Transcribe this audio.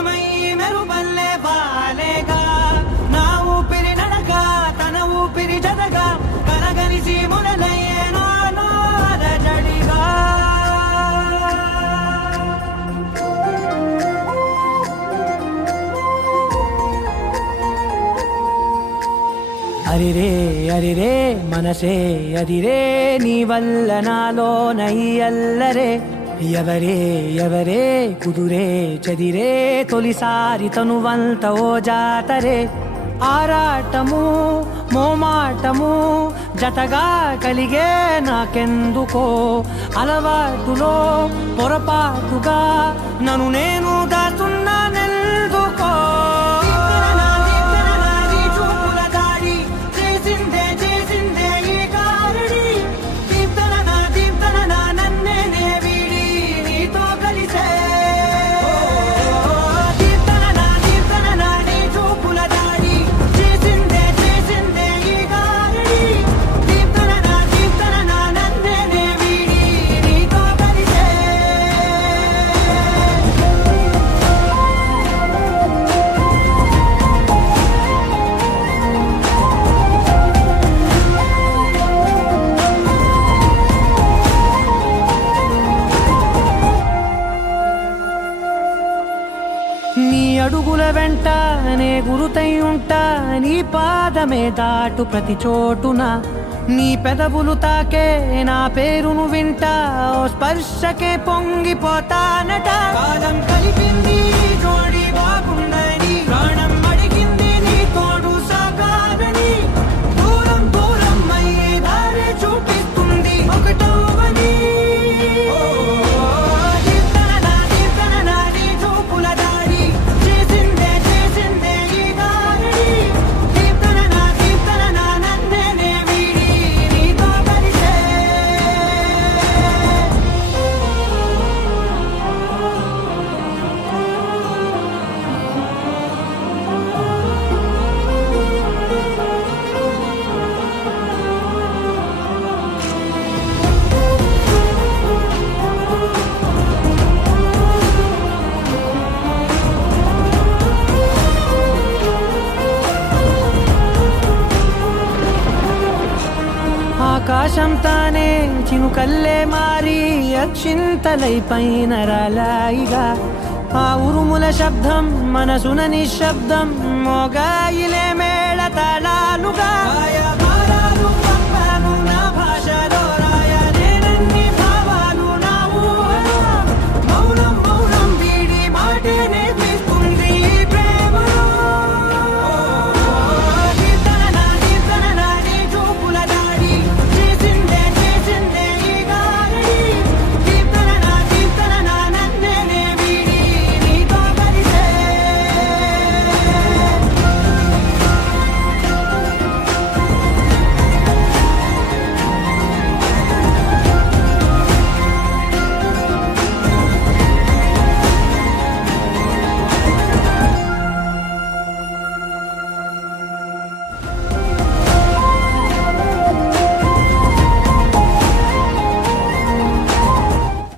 ఏకమై మెరుపల్లే వాలేగా నా ఊపిరి నడక తన ఊపిరి జదగా కలగలిసి మొదలయ్యే నాలో అలజడిగా అరిరే అరిరే మనసే అరిరే నీ వల్ల నాలో నయ్యల్లరే ఎవరే ఎవరే కుదురే చదిరే తొలిసారి తనువంత ఓ జాతరే ఆరాటము మోమాటము జతగా కలిగే నాకెందుకో అలవాటులో పొరపాటుగా నన్ను నేను దాస్తున్నానెందుకో అడుగుల వెంట నే గురుతై ఉంటా నీ పాదమే దాటు ప్రతి చోటున నీ పెదవులు తాకే నా పేరును వింటా ఓ స్పర్శకే పొంగిపోతానట కాలం కలిపింది జోడి బాగుండని ప్రాణం అడిగింది నీ తోడు సాగాలని దూరం దూరం అయ్యే దారి చూపిస్తుంది ఒకటవని ఆకాశం తానే చినుకల్లే మారి అక్షింతలై పైన రాలాయిగా ఆ ఉరుముల శబ్దం మనసున నిశ్శబ్దం మోగాయిలే మేళ తాళాలుగా